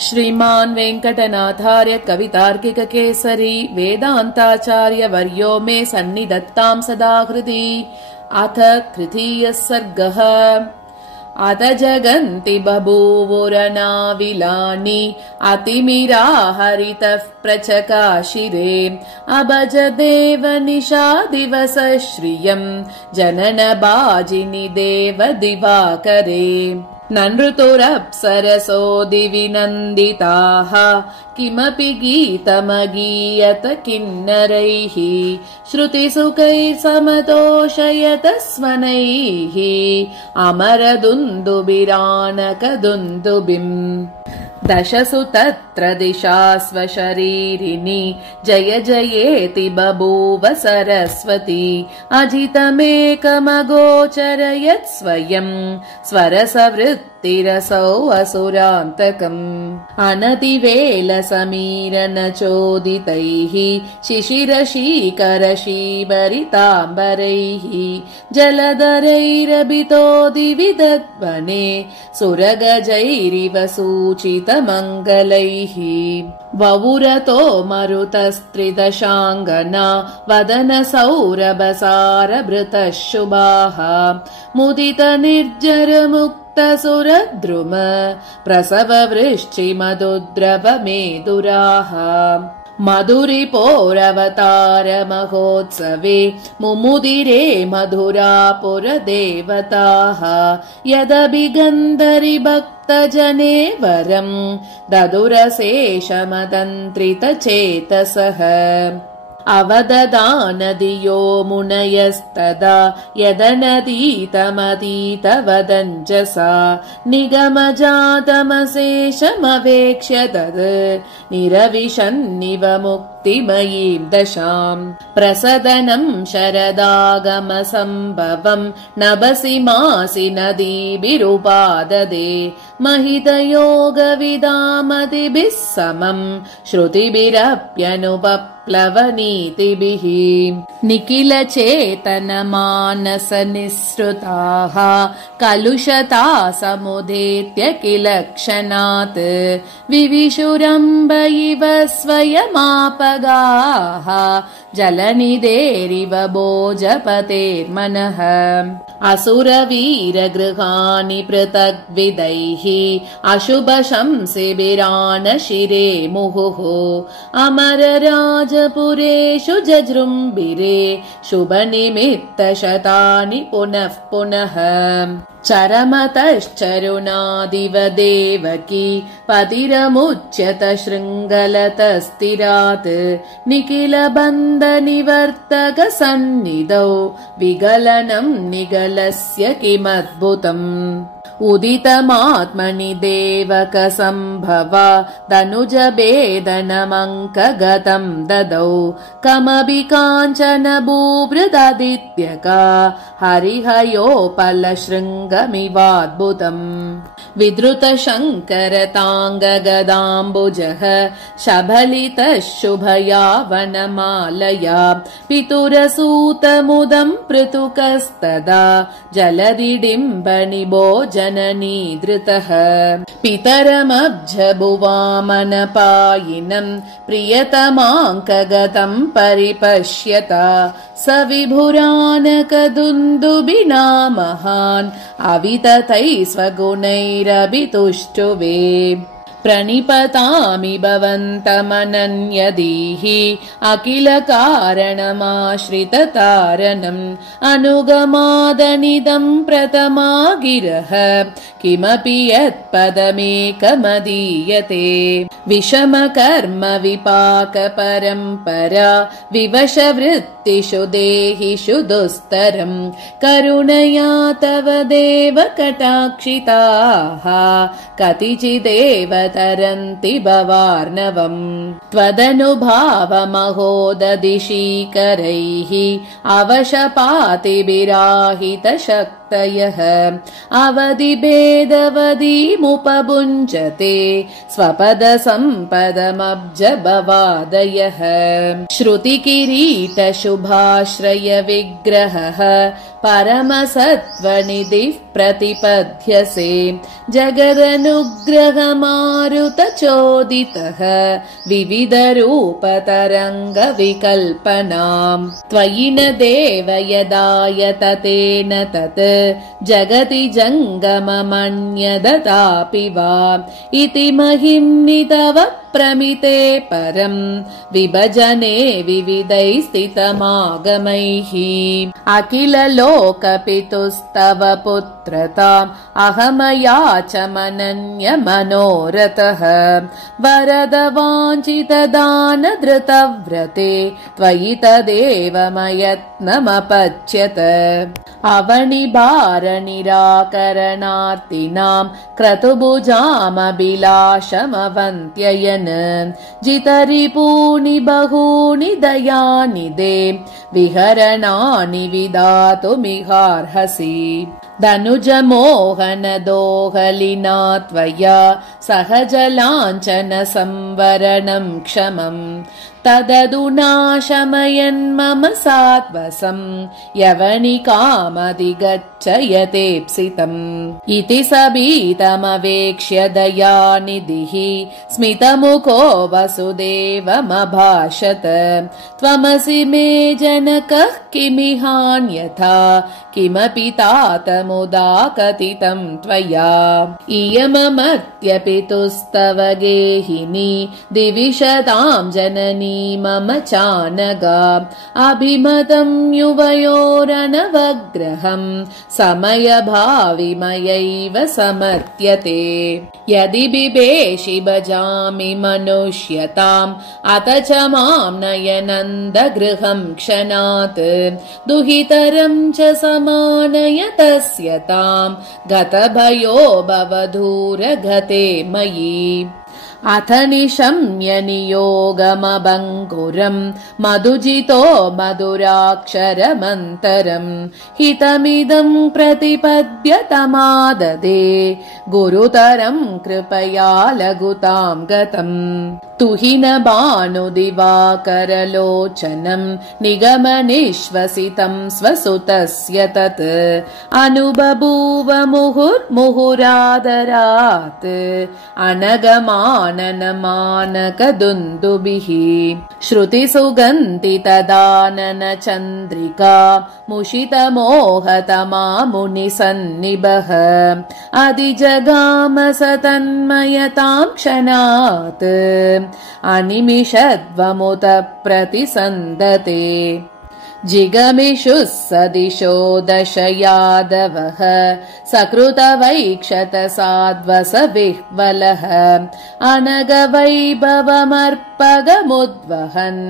श्रीमान् वेङ्कटनाथार्य कवितार्किककेसरी वेदान्ताचार्यवर्यो मे सन्निधत्तां सदा हृदि। अथ तृतीयः सर्गः। अथ जगन्ति बभूवुरनाविलानि अतिमिराहरितः प्रचकाशिरे। अभजदेव निशादिवस श्रियम् जननबाजिनि देव दिवाकरे। ननृतुरप्सरसो दिवि नन्दिताः किमपि गीतमगीयत किन्नरैः। श्रुतिसुखैर्समतोषयत स्वनैः अमरदुन्दुभिरानकदुन्दुभिम्। दशसु तत्र दिशा स्वशरीरिणि जय जयेति बभूव सरस्वती। अजितमेकमगोचरयत् स्वयम् स्वरसवृत्तिरसौ असुरान्तकम्। अनतिवेलसमीरन चोदितैः शिशिरशीकरशीबरिताम्बरैः जलधरैरभितो दिवि दद्वने सुरगजैरिव सूचितमङ्गलैः। ववुरतो मरुतस्त्रिदशाङ्गना वदनसौरभसारभृतः शुभाः। मुदितनिर्जरमुक्तसुरद्रुम प्रसववृश्चिमधुद्रवमेदुराः। मधुरिपोरवतार महोत्सवे मुमुदिरे मधुरापुरदेवताः। यदभिगन्धरि भक्तजने वरम् ददुरशेषमतन्त्रितचेतसः। अवददानदियो मुनयस्तदा यदनतीतमतीतवदञ्जसा। निगमजातमशेषमवेक्ष्य तद् निरविशन्निव मुक्तिमयीं दशाम्। प्रसदनम् शरदागमसम्भवम् नभसि मासि नदीभिरुपाददे। महितयोगविदामतिभिः समम् श्रुतिभिरप्यनुपप्लवनीतिभिः। निखिलचेतनमानसनिःसृताः कलुषता समुदेत्य किल क्षणात्। विविशुरम्ब इव स्वयमापगाः जलनिधेरिव भोजपतेर्मनः। असुरवीरगृहाणि पृथग्विदैः अशुभशंसिभिरानशिरे मुहुः। अमरराजपुरेषु जजृम्बिरे शुभनिमित्तशतानि पुनः पुनः। चरमतश्चरुणादिव देवकी पतिरमुच्यत शृङ्गलतस्तिरात्। निखिलबन्धनिवर्तक सन्निधौ विगलनम् निगलस्य किमद्भुतम्। उदितमात्मनि देवक सम्भवा तनुजभेदनमङ्कगतम् ददौ। कमपि काञ्चन भूभृदादित्यका हरिहयोपलशृङ्गमिवाद्भुतम्। विधृतशङ्करताङ्गगदाम्बुजः शबलितः शुभया वनमालया। पितुरसूतमुदम् पृथुकस्तदा जलदिडिम्बनिभो जननी धृतः। पितरमब्जभुवामनपायिनम् प्रियतमाङ्कगतम् परिपश्यता। स विभुरानकदुन्दुभिना महान् अविततैः स्वगुणैरभितुष्टुवे। प्रणिपतामि भवन्तमनन्यदीः अखिलकारणमाश्रिततारणम्। अनुगमादनिदम् प्रथमा गिरः किमपि यत्पदमेकमदीयते। विषमकर्म विपाक परम्परा विवशवृत्तिषु देहिषु दुस्तरम्। करुणया तव देव कटाक्षिताः कतिचिदेव तरन्ति भवार्णवम्। त्वदनुभावमहोदधिशीकरैः अवशपातिभिराहितशक्तिभिः। भक्तयः अवधिभेदवधीमुपभुञ्जते स्वपदसम्पदमब्जभवादयः श्रुतिकिरीटशुभाश्रयविग्रहः परमसत्त्वनिधिः प्रतिपद्यसे जगदनुग्रहमारुतचोदितः विविधरूपतरङ्गविकल्पनाम् त्वयि न देव यदायततेन तत् जगति जङ्गममन्यदतापि वा इति महिम्नि तव प्रमिते परम् विभजने विविधैः स्थितमागमैः अखिल लोकपितुस्तव पुत्रताम् अहमयाचमनन्य मनोरथः वरद वाञ्छित दान धृतव्रते त्वयि तदेव मयत्नमपच्यत अवनिभारनिराकरणार्तिनाम् क्रतुभुजामभिलाषमवन्त्ययन् जितरिपूनि बहूनि दयानिधे विहरणानि विधातुमिहार्हसि धनुजमोहन दोहलिना त्वया सहजलाञ्छन संवरणं क्षमम् तदधुना शमयन् मम सात्वसम् यवनिकामधिगच्छयतेप्सितम् इति सबीतमवेक्ष्य दयानिधिः स्मितमुखो वसुदेवमभाषत त्वमसि मे जनकः किमिहान्यथा किमपि तातमुदा कथितं त्वया इयममत्यपितुस्तव गेहिनी दिविशतां जननी मम चानगा अभिमतं युवयोरनवग्रहं समयभाविमयैव समर्त्यते यदि बिभेषि भजामि मनुष्यताम् अथ च मां नयनन्दगृहं क्षणात् दुहितरं च समानय तस्य तां गतभयो भवधूरगते मयि अथ निशम्य नियोगमभङ्गुरम् मधुजितो मधुराक्षरमन्तरम् हितमिदम् प्रतिपद्यतमाददे गुरुतरम् कृपया लघुताम् गतम् तुहिन भानुदिवाकरलोचनम् निगमनिश्वसितम् स्वसुतस्य तत् अनुबभूव मुहुर्मुहुरादरात् अनगमाननमानकदुन्दुभिः श्रुतिसुगन्धि तदानन चन्द्रिका मुषितमोहतमा मुनिसन्निभः अधिजगाम सतन्मयतां क्षणात् अनिमिषद्वमुत प्रतिसन्दते जिगमिषुः सदिशो दश यादवः सकृतवैक्षत साध्वस विह्वलः अनगवैभवमर्पगमुद्वहन्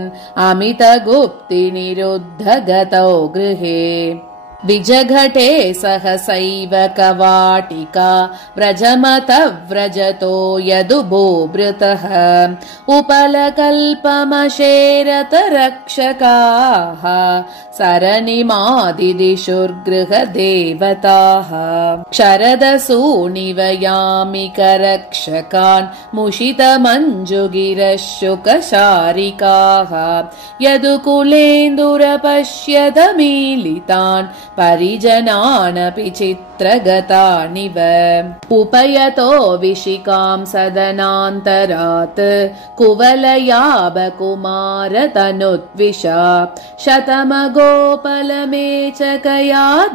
अमितगुप्तिनिरुद्ध गतौ गृहे विजघटे सहसैव कवाटिका व्रजमत व्रजतो यदुभूभृतः उपलकल्पमशेरत रक्षकाः सरनिमादिदिशुर्गृहदेवताः शरदसूनिव यामिकरक्षकान् मुषितमञ्जुगिरशुकशारिकाः यदुकुलेन्दुरपश्यदमीलितान् परिजनानपि चित्रगतानिव उपयतो विशिकां सदनान्तरात् कुवलयाभकुमारतनुद्विषा शतमगोपलमेचकया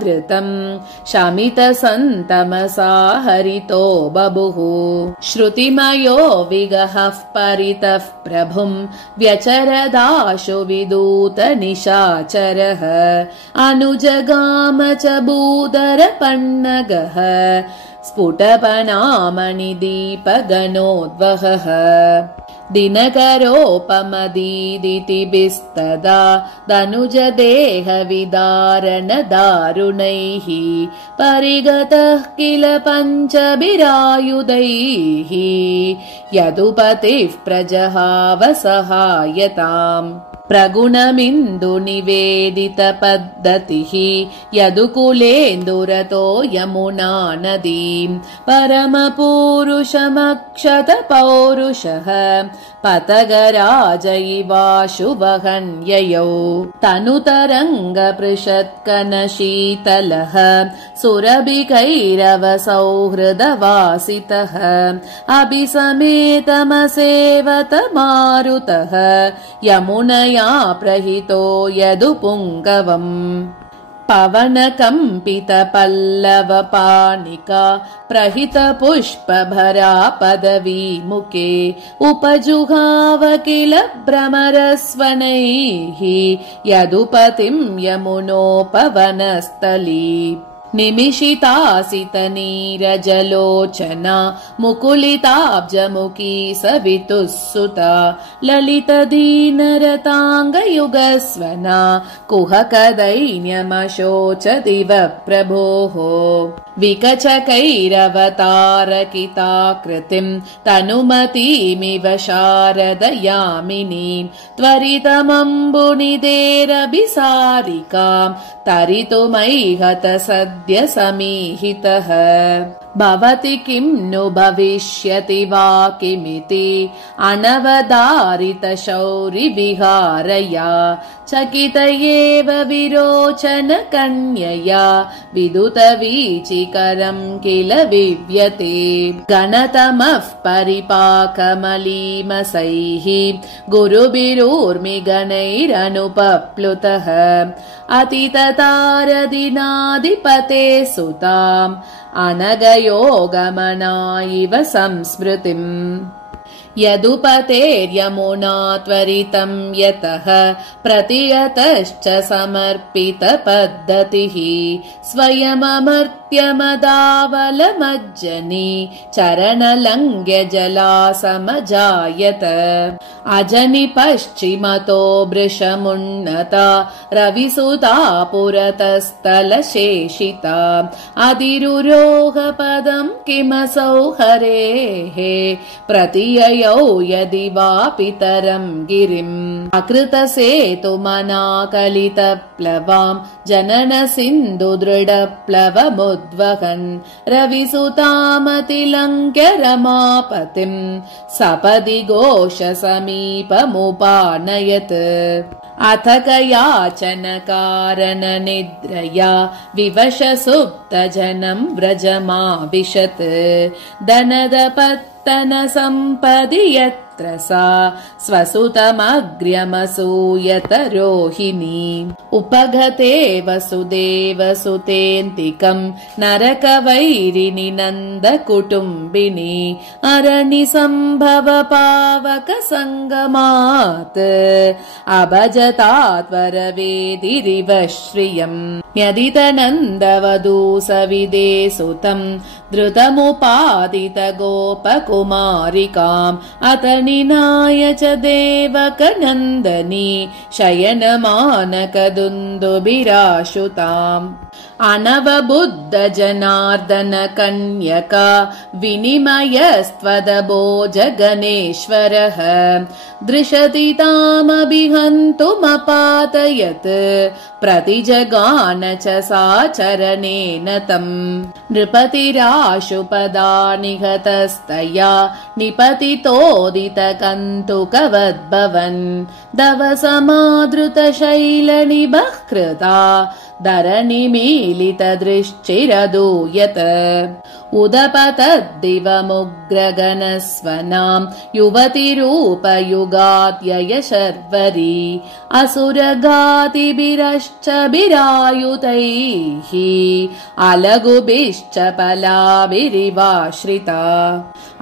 धृतम् शमितसन्तमसा हरितो बभुः श्रुतिमयो विगहः परितः प्रभुम् व्यचरदाशु विदूत निशाचरः अनुजगाम च भूधरपन्नगः स्फुटपनामणिदीपगणोद्वहः दिनकरोपमदीदितिभिस्तदा दनुजदेहविदारणदारुणैः परिगतः किल पञ्चभिरायुधैः यदुपतिः प्रजहाव सहायताम् प्रगुणमिन्दु निवेदित पद्धतिः यदुकुलेन्दुरतो यमुना नदीम् परमपूरुषमक्षत पौरुषः पतगराजयिवाशु वहन्ययौ तनुतरङ्गपृषत्कनशीतलः सुरभिकैरवसौहृदवासितः अभिसमेतमसेवत मारुतः यमुनया प्रहितो यदुपुङ्गवम् पवनकम्पितपल्लवपाणिका प्रहितपुष्पभरा पदवीमुखे उपजुहाव किल भ्रमरस्वनैः यदुपतिं यमुनोपवनस्थली निमिषितासितनीरजलोचना मुकुलिताब्जमुखी सवितुःसुता ललितदीनरताङ्गयुगस्वना कुहकदैन्यमशोचदिव प्रभोः विकचकैरवतारकिताकृतिम् तनुमतीमिव शारदयामिनीम् त्वरितमम्बुनिदेरभिसारिकाम् तरितुमैहत सद्य समीहितः भवति किं नु भविष्यति वा किमिति अनवधारितशौरिविहारया चकित एव विरोचन कन्यया विदुतवीचिकरं किल विव्यते गणतमः परिपाकमलीमसैः गुरुभिरूर्मिगणैरनुपप्लुतः अतिततारदिनाधिपते सुताम् अनगयोगमना इव संस्मृतिम् यदुपतेर्यमुना त्वरितं यतः प्रतियतश्च समर्पित पद्धतिः स्वयममर्त्यमदावलमज्जनी चरणलङ्घ्य जलासमजायत अजनि पश्चिमतो वृषमुन्नता रविसुता पुरतस्थलशेषिता अधिरुरोह पदं किमसौ हरेः प्रतिययौ यदि वा पितरं गिरिम् अकृतसेतुमनाकलितप्लवाम् जनन सिन्धु दृढप्लवमुद्वहन् रविसुतामतिलङ्घ्य रमापतिम् सपदि घोष समीपमुपानयत् अथ कयाचन निद्रया विवश सुप्तजनं व्रजमाविशत् दनदपत्तन सम्पदि यत्र सा स्वसुतमग्र्यमसूयत रोहिणी उपगते वसुदेवसुतेऽन्तिकं नरकवैरिणि नन्दकुटुम्बिनी अरणि सम्भव पावक सङ्गमात् अभजतात्वरवेदिरिव श्रियम् यदित नन्दवधूसविदे सुतं धृतमुपादित गोपकुमारिकाम् अत निनाय च देवकनन्दनी शयनमानकदुन्दुभिराशुताम् अनवबुद्ध जनार्दन कन्यका विनिमयस्त्वदभोज गणेश्वरः दृशति तामभिहन्तुमपातयत् प्रतिजगान च सा चरणेन तम् नृपतिराशुपदा निहतस्तया निपतितोदितकन्तुकवद्भवन् दवसमादृतशैलनिबःकृता धरणिमीलितदृश्चिरदूयत उदपतद्दिवमुग्रगणस्वनाम् युवतिरूपयुगात्यय शर्वरी असुरगातिभिरश्च भिरायुतैः अलगुभिश्च पलाभिरिवाश्रिता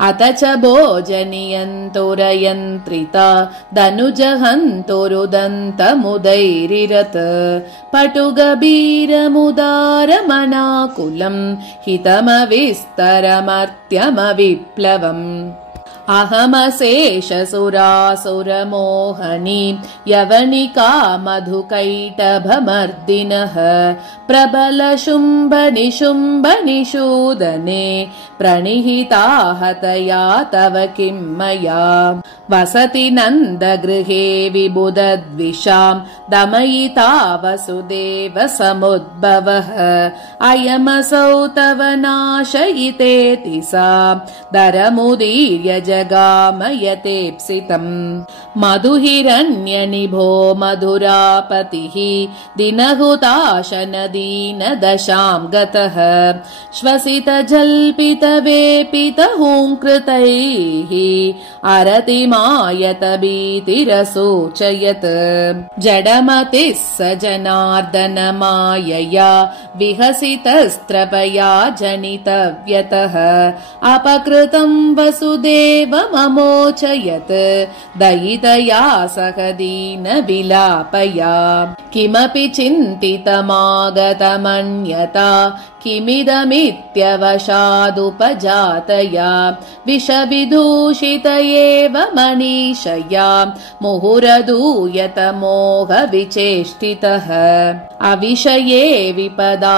अथ च भोजनियन्तुरयन्त्रिता दनुजहन्तुरुदन्तमुदैरिरत् पटुगभीरमुदारमनाकुलम् हितमविस्तरमर्त्यमविप्लवम् अहमशेषसुरासुरमोहनी यवनिका मधुकैटभमर्दिनः प्रबलशुम्भनिशुम्भनिषूदने प्रणिहिताः तया तव किं मया वसति नन्दगृहे विबुधद्विषां दमयिता वसुदेव समुद्भवः अयमसौ तव नाशयितेति सा दरमुदीर्य जगामयतेप्सितम् मधुहिरण्यनिभो मधुरापतिः दिनहुताशनदीनदशां गतः श्वसितजल्पितवेपितहुङ्कृतैः अरतिमायत भीतिरसूचयत् जडमतिः स जनार्दनमायया विहसितस्त्रपया जनितव्यतः अपकृतं वसुदेवममोचयत् दयितया सह दीनविलापया किमपि चिन्तितमागतमन्यता किमिदमित्यवशादुपजातया विषविदूषित एव मनीषया मुहुरदूयत मोहविचेष्टितः अविषये विपदामसुरान्तके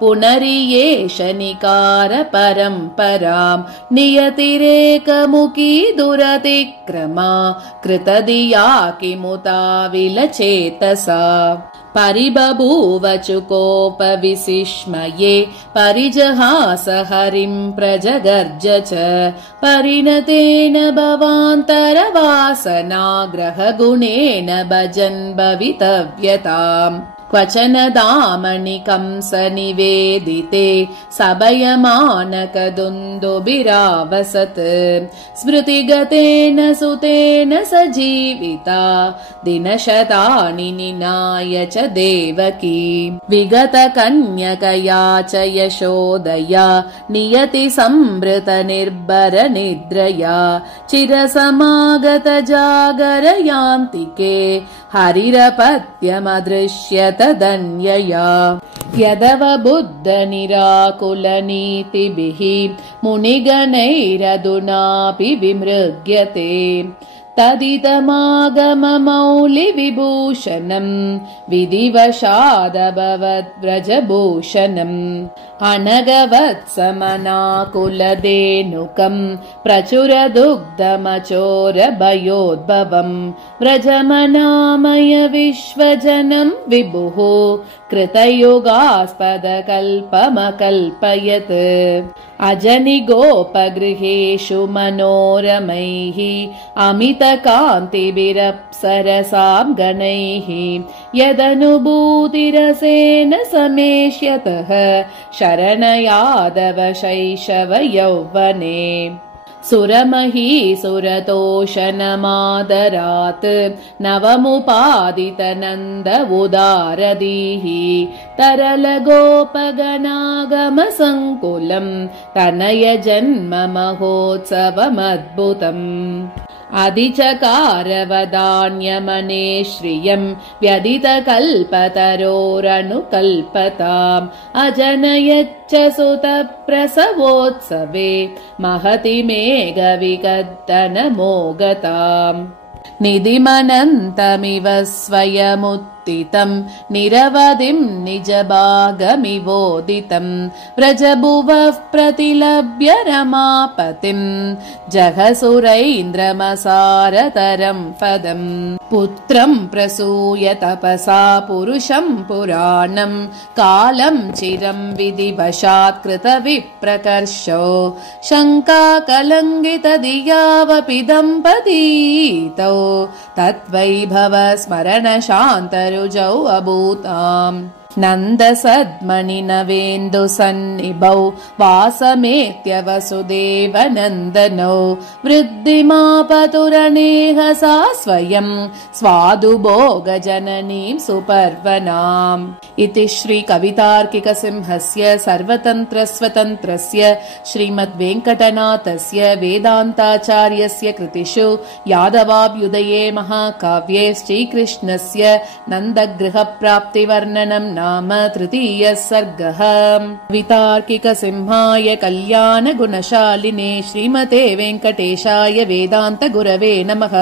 पुनरियेष निकार परम्परां नियतिरेकमुखी दुरतिक्रमा कृतधिया किमुता विलचेतसा परिबभूव चुकोपविसिष्मये परिजहास हरिं प्रजगर्ज च परिणतेन भवान्तरवासनाग्रहगुणेन भजन् भवितव्यताम् क्वचन दामनिकंस निवेदिते सभयमानकदुन्दुभिरावसत् स्मृतिगतेन सुतेन स जीविता दिनशतानि निनाय च देवकी विगतकन्यकया च यशोदया नियति संवृत निर्भर निद्रया चिरसमागत जागरयान्तिके हरिरपत्यमदृश्यत तदन्यया यदवबुद्ध निराकुलनीतिभिः मुनिगणैरधुनापि विमृग्यते तदिदमागममौलिविभूषणम् विधिवशादभवद्व्रजभूषणम् अनगवत्समनाकुलधेनुकम् प्रचुरदुग्धमचोरभयोद्भवम् व्रजमनामय विश्वजनम् विभुः कृतयुगास्पदकल्पमकल्पयत् अजनिगोपगृहेषु मनोरमैः अमितकान्तिभिरप्सरसां गणैः यदनुभूतिरसेन समेष्यतः शरणयादव शैशव यौवने सुरमही सुरतोषणमादरात् नवमुपादितनन्द उदारदीः तरलगोपगणागमसङ्कुलम् तनय जन्म महोत्सवमद्भुतम् अधिचकारवदान्यमने श्रियम् व्यदितकल्पतरोरनुकल्पताम् अजनयच्च सुतप्रसवोत्सवे महति मेघविकर्तनमोगताम् निधिमनन्तमिव स्वयमुत्थितम् निरवधिं निजभागमिवोदितम् व्रजभुवः प्रतिलभ्य रमापतिम् जघसुरैन्द्रमसारतरम् पदम् पुत्रम् प्रसूय तपसा पुरुषम् पुराणम् कालम् चिरम् विधिवशात् कृतविप्रकर्षो शङ्काकलङ्कितधियावपि दम्पतीतौ तद्वैभव स्मरण शान्तरुजौ अभूताम् नन्दसद्मणिनवेन्दु सन्निभौ वासमेत्य वसुदेव नन्दनौ वृद्धिमापतुरणेह सा स्वयं स्वादुभोग जननीं सुपर्वणाम् इति श्री कवितार्किक सिंहस्य सर्वतन्त्र स्वतन्त्रस्य श्रीमद्वेङ्कटनाथस्य वेदान्ताचार्यस्य कृतिषु यादवाभ्युदये महाकाव्ये श्रीकृष्णस्य नन्दगृहप्राप्तिवर्णनं नाम तृतीयः सर्गः। कवितार्किकसिंहाय कल्याणगुणशालिने श्रीमते वेङ्कटेशाय वेदान्तगुरवे नमः।